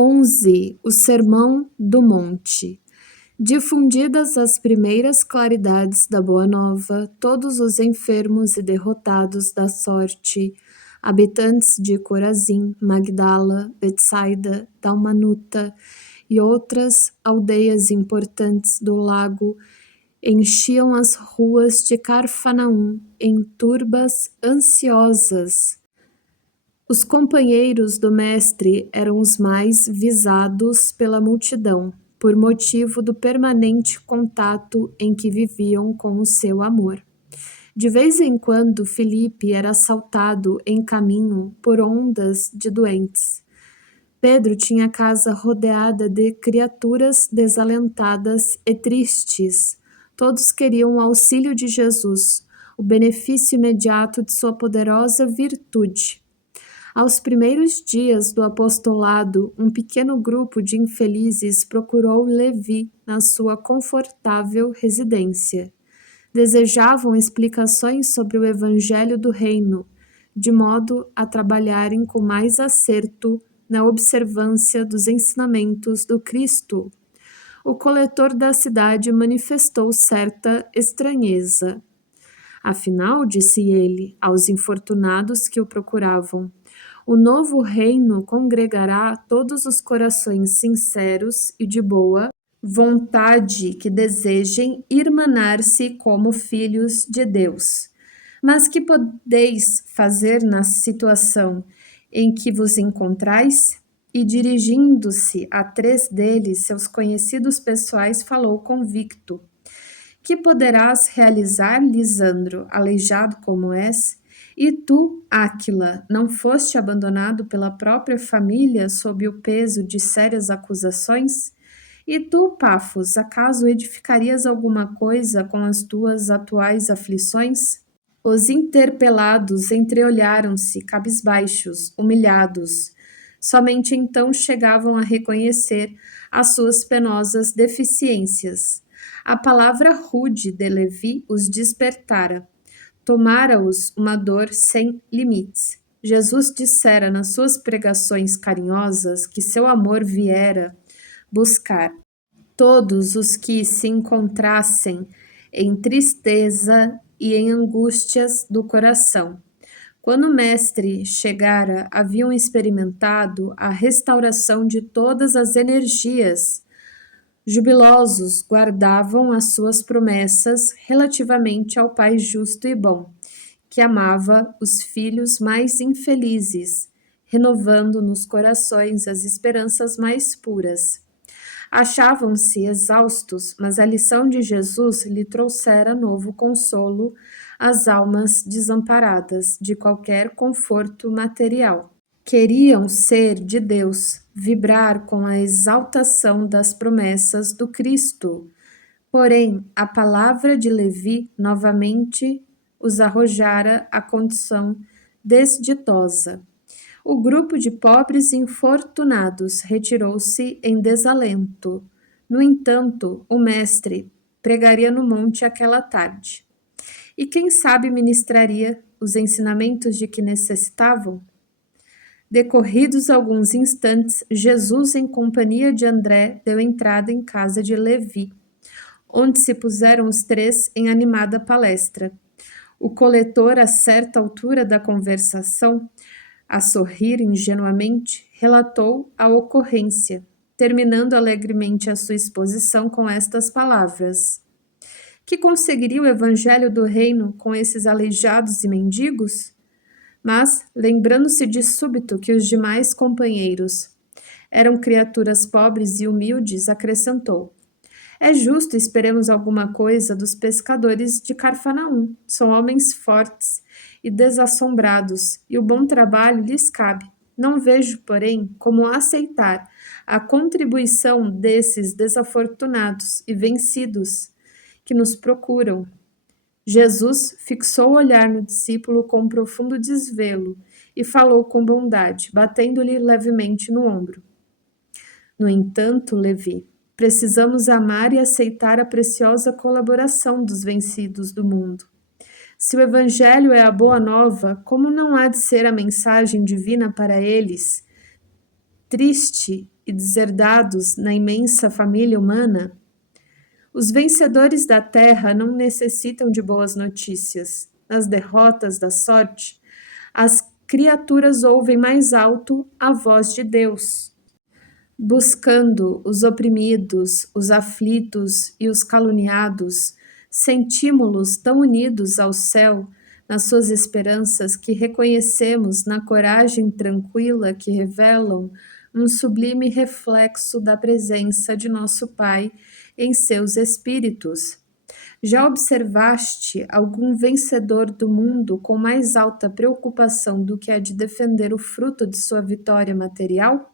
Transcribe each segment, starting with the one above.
11. O Sermão do Monte. Difundidas as primeiras claridades da Boa Nova, todos os enfermos e derrotados da sorte, habitantes de Corazim, Magdala, Betsaida, Dalmanuta e outras aldeias importantes do lago, enchiam as ruas de Carfanaum em turbas ansiosas. Os companheiros do mestre eram os mais visados pela multidão, por motivo do permanente contato em que viviam com o seu amor. De vez em quando, Filipe era assaltado em caminho por ondas de doentes. Pedro tinha a casa rodeada de criaturas desalentadas e tristes. Todos queriam o auxílio de Jesus, o benefício imediato de sua poderosa virtude. Aos primeiros dias do apostolado, um pequeno grupo de infelizes procurou Levi na sua confortável residência. Desejavam explicações sobre o evangelho do reino, de modo a trabalharem com mais acerto na observância dos ensinamentos do Cristo. O coletor da cidade manifestou certa estranheza. Afinal, disse ele aos infortunados que o procuravam, o novo reino congregará todos os corações sinceros e de boa vontade que desejem irmanar-se como filhos de Deus. Mas que podeis fazer na situação em que vos encontrais? E dirigindo-se a 3 deles, seus conhecidos pessoais, falou convicto. Que poderás realizar, Lisandro, aleijado como és? E tu, Áquila, não foste abandonado pela própria família sob o peso de sérias acusações? E tu, Pafos, acaso edificarias alguma coisa com as tuas atuais aflições? Os interpelados entreolharam-se, cabisbaixos, humilhados. Somente então chegavam a reconhecer as suas penosas deficiências. A palavra rude de Levi os despertara. Tomara-os uma dor sem limites. Jesus dissera nas suas pregações carinhosas que seu amor viera buscar todos os que se encontrassem em tristeza e em angústias do coração. Quando o mestre chegara, haviam experimentado a restauração de todas as energias. Jubilosos guardavam as suas promessas relativamente ao Pai justo e bom, que amava os filhos mais infelizes, renovando nos corações as esperanças mais puras. Achavam-se exaustos, mas a lição de Jesus lhe trouxera novo consolo às almas desamparadas de qualquer conforto material. Queriam ser de Deus, vibrar com a exaltação das promessas do Cristo. Porém, a palavra de Levi novamente os arrojara à condição desditosa. O grupo de pobres infortunados retirou-se em desalento. No entanto, o mestre pregaria no monte aquela tarde. E quem sabe ministraria os ensinamentos de que necessitavam? Decorridos alguns instantes, Jesus, em companhia de André, deu entrada em casa de Levi, onde se puseram os 3 em animada palestra. O coletor, a certa altura da conversação, a sorrir ingenuamente, relatou a ocorrência, terminando alegremente a sua exposição com estas palavras: que conseguiria o evangelho do reino com esses aleijados e mendigos? Mas, lembrando-se de súbito que os demais companheiros eram criaturas pobres e humildes, acrescentou: é justo esperemos alguma coisa dos pescadores de Carfanaum. São homens fortes e desassombrados, e o bom trabalho lhes cabe. Não vejo, porém, como aceitar a contribuição desses desafortunados e vencidos que nos procuram. Jesus fixou o olhar no discípulo com um profundo desvelo e falou com bondade, batendo-lhe levemente no ombro. No entanto, Levi, precisamos amar e aceitar a preciosa colaboração dos vencidos do mundo. Se o Evangelho é a boa nova, como não há de ser a mensagem divina para eles, triste e deserdados na imensa família humana? Os vencedores da terra não necessitam de boas notícias. Nas derrotas da sorte, as criaturas ouvem mais alto a voz de Deus, buscando os oprimidos, os aflitos e os caluniados, sentimos-los tão unidos ao céu nas suas esperanças que reconhecemos na coragem tranquila que revelam um sublime reflexo da presença de nosso Pai em seus espíritos. Já observaste algum vencedor do mundo com mais alta preocupação do que a de defender o fruto de sua vitória material?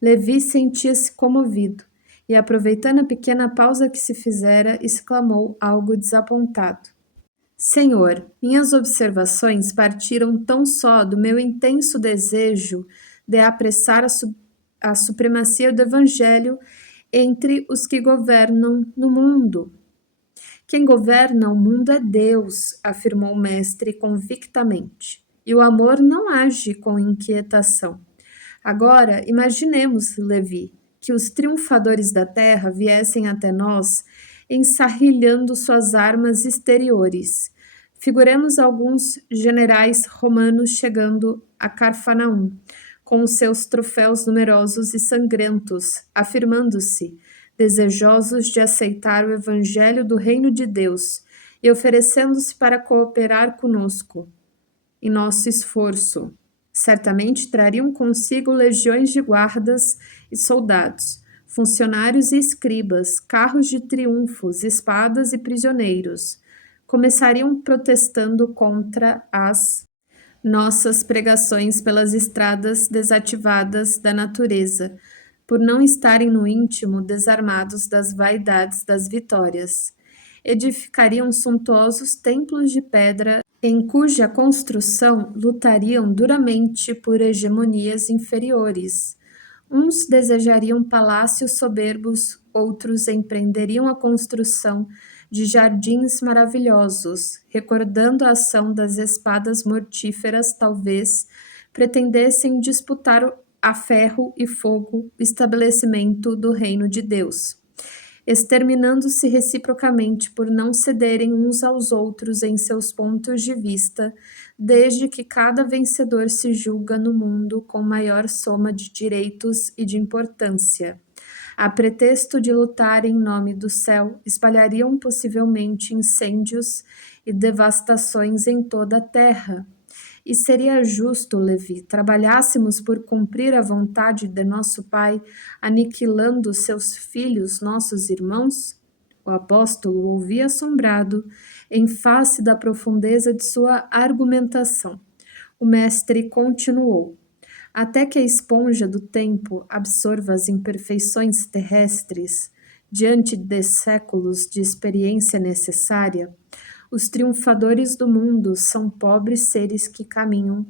Levi sentia-se comovido e, aproveitando a pequena pausa que se fizera, exclamou algo desapontado: Senhor, minhas observações partiram tão só do meu intenso desejo de apressar a supremacia do Evangelho entre os que governam no mundo. Quem governa o mundo é Deus, afirmou o mestre convictamente, e o amor não age com inquietação. Agora, imaginemos, Levi, que os triunfadores da terra viessem até nós ensarrilhando suas armas exteriores. Figuremos alguns generais romanos chegando a Carfanaum, com os seus troféus numerosos e sangrentos, afirmando-se desejosos de aceitar o evangelho do reino de Deus e oferecendo-se para cooperar conosco em nosso esforço. Certamente trariam consigo legiões de guardas e soldados, funcionários e escribas, carros de triunfos, espadas e prisioneiros. Começariam protestando contra as nossas pregações pelas estradas desativadas da natureza, por não estarem no íntimo desarmados das vaidades das vitórias. Edificariam suntuosos templos de pedra em cuja construção lutariam duramente por hegemonias inferiores. Uns desejariam palácios soberbos, outros empreenderiam a construção de jardins maravilhosos, recordando a ação das espadas mortíferas, talvez pretendessem disputar a ferro e fogo o estabelecimento do reino de Deus, exterminando-se reciprocamente por não cederem uns aos outros em seus pontos de vista, desde que cada vencedor se julga no mundo com maior soma de direitos e de importância. A pretexto de lutar em nome do céu, espalhariam possivelmente incêndios e devastações em toda a terra. E seria justo, Levi, trabalhássemos por cumprir a vontade de nosso Pai, aniquilando seus filhos, nossos irmãos? O apóstolo ouvia assombrado, em face da profundeza de sua argumentação. O mestre continuou: até que a esponja do tempo absorva as imperfeições terrestres, diante de séculos de experiência necessária, os triunfadores do mundo são pobres seres que caminham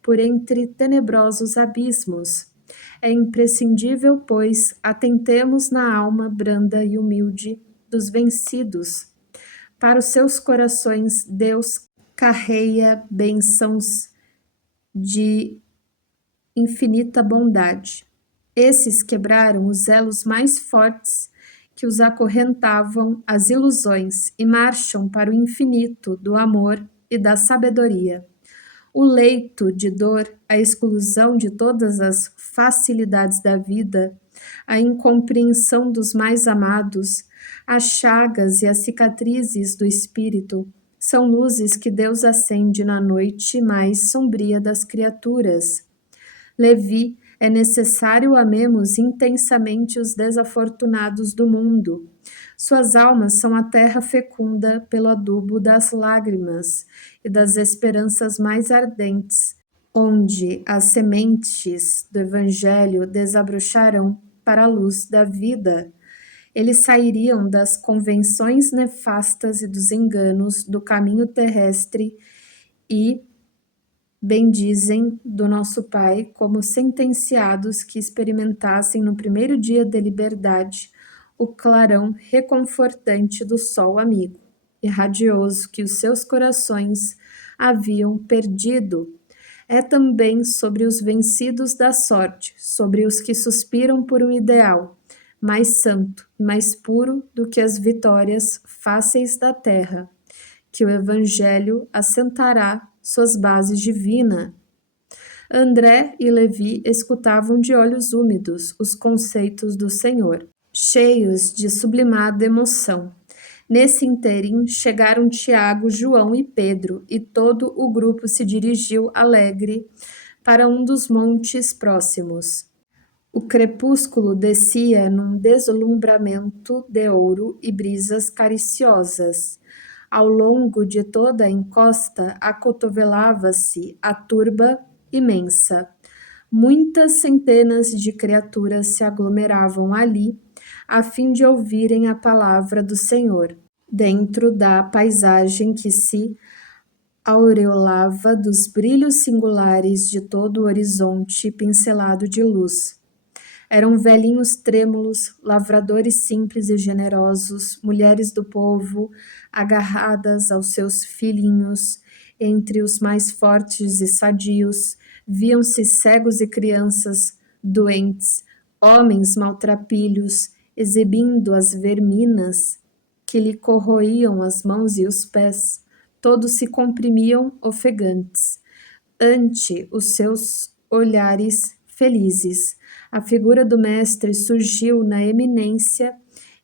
por entre tenebrosos abismos. É imprescindível, pois, atentemos na alma branda e humilde dos vencidos. Para os seus corações, Deus carreia bênçãos de infinita bondade. Esses quebraram os elos mais fortes que os acorrentavam às ilusões e marcham para o infinito do amor e da sabedoria. O leito de dor, a exclusão de todas as facilidades da vida, a incompreensão dos mais amados, as chagas e as cicatrizes do espírito, são luzes que Deus acende na noite mais sombria das criaturas. Levi, é necessário amemos intensamente os desafortunados do mundo. Suas almas são a terra fecunda pelo adubo das lágrimas e das esperanças mais ardentes, onde as sementes do Evangelho desabrocharão para a luz da vida. Eles sairiam das convenções nefastas e dos enganos do caminho terrestre e bendizem do nosso Pai como sentenciados que experimentassem no primeiro dia de liberdade o clarão reconfortante do sol amigo e radioso que os seus corações haviam perdido. É também sobre os vencidos da sorte, sobre os que suspiram por um ideal mais santo e mais puro do que as vitórias fáceis da terra, que o Evangelho assentará suas bases divinas. André e Levi escutavam de olhos úmidos os conceitos do Senhor, cheios de sublimada emoção. Nesse interim chegaram Tiago, João e Pedro, e todo o grupo se dirigiu alegre para um dos montes próximos. O crepúsculo descia num deslumbramento de ouro e brisas cariciosas. Ao longo de toda a encosta acotovelava-se a turba imensa. Muitas centenas de criaturas se aglomeravam ali, a fim de ouvirem a palavra do Senhor, dentro da paisagem que se aureolava dos brilhos singulares de todo o horizonte pincelado de luz. Eram velhinhos trêmulos, lavradores simples e generosos, mulheres do povo, agarradas aos seus filhinhos, entre os mais fortes e sadios, viam-se cegos e crianças doentes, homens maltrapilhos, exibindo as verminas que lhe corroíam as mãos e os pés. Todos se comprimiam ofegantes ante os seus olhares felizes. A figura do mestre surgiu na eminência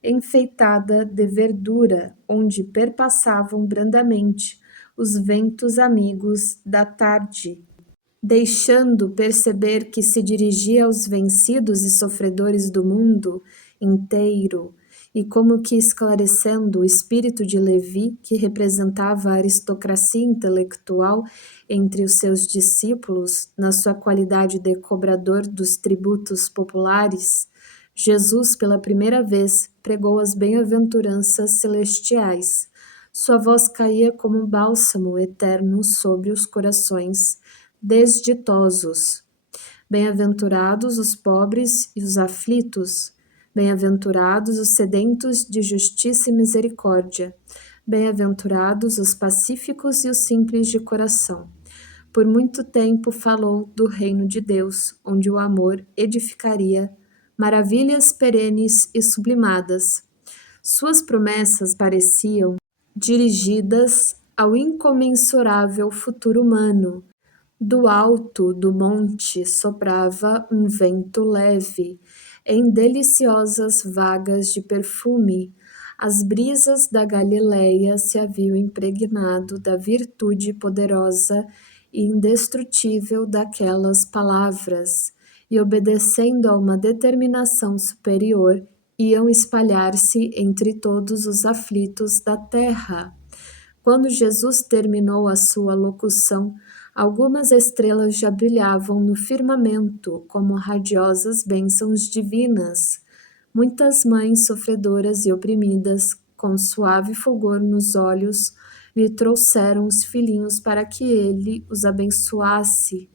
enfeitada de verdura, onde perpassavam brandamente os ventos amigos da tarde, deixando perceber que se dirigia aos vencidos e sofredores do mundo inteiro, e como que esclarecendo o espírito de Levi, que representava a aristocracia intelectual entre os seus discípulos, na sua qualidade de cobrador dos tributos populares, Jesus, pela primeira vez, pregou as bem-aventuranças celestiais. Sua voz caía como um bálsamo eterno sobre os corações desditosos. Bem-aventurados os pobres e os aflitos, bem-aventurados os sedentos de justiça e misericórdia, bem-aventurados os pacíficos e os simples de coração. Por muito tempo falou do reino de Deus, onde o amor edificaria maravilhas perenes e sublimadas. Suas promessas pareciam dirigidas ao incomensurável futuro humano. Do alto do monte soprava um vento leve, em deliciosas vagas de perfume. As brisas da Galileia se haviam impregnado da virtude poderosa e indestrutível daquelas palavras, e obedecendo a uma determinação superior, iam espalhar-se entre todos os aflitos da terra. Quando Jesus terminou a sua locução, algumas estrelas já brilhavam no firmamento como radiosas bênçãos divinas. Muitas mães sofredoras e oprimidas, com suave fulgor nos olhos, lhe trouxeram os filhinhos para que ele os abençoasse.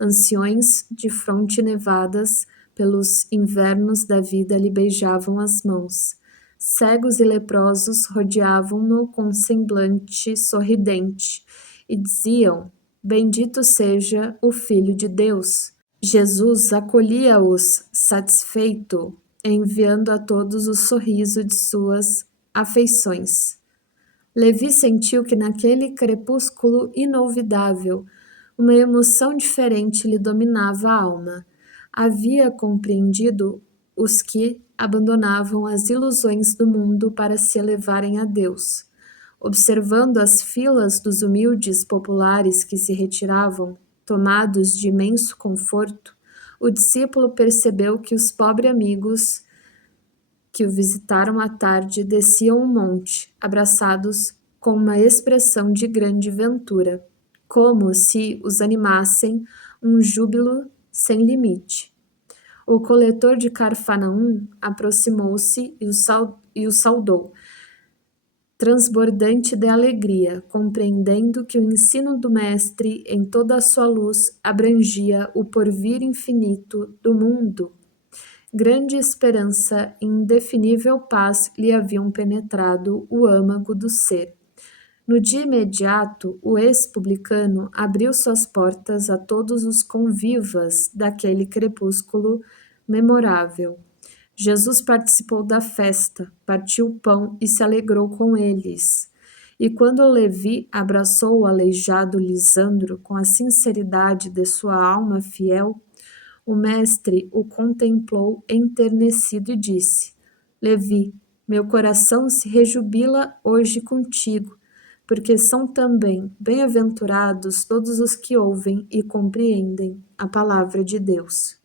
Anciões de fronte nevadas pelos invernos da vida lhe beijavam as mãos. Cegos e leprosos rodeavam-no com semblante sorridente e diziam: Bendito seja o Filho de Deus. Jesus acolhia-os satisfeito, enviando a todos o sorriso de suas afeições. Levi sentiu que naquele crepúsculo inolvidável uma emoção diferente lhe dominava a alma. Havia compreendido os que abandonavam as ilusões do mundo para se elevarem a Deus. Observando as filas dos humildes populares que se retiravam, tomados de imenso conforto, o discípulo percebeu que os pobres amigos que o visitaram à tarde desciam um monte, abraçados com uma expressão de grande ventura, como se os animassem um júbilo sem limite. O coletor de Carfanaum aproximou-se e o saudou, transbordante de alegria, compreendendo que o ensino do Mestre, em toda a sua luz, abrangia o porvir infinito do mundo. Grande esperança e indefinível paz lhe haviam penetrado o âmago do ser. No dia imediato, o ex-publicano abriu suas portas a todos os convivas daquele crepúsculo memorável. Jesus participou da festa, partiu o pão e se alegrou com eles. E quando Levi abraçou o aleijado Lisandro com a sinceridade de sua alma fiel, o mestre o contemplou enternecido e disse: Levi, meu coração se rejubila hoje contigo, porque são também bem-aventurados todos os que ouvem e compreendem a palavra de Deus.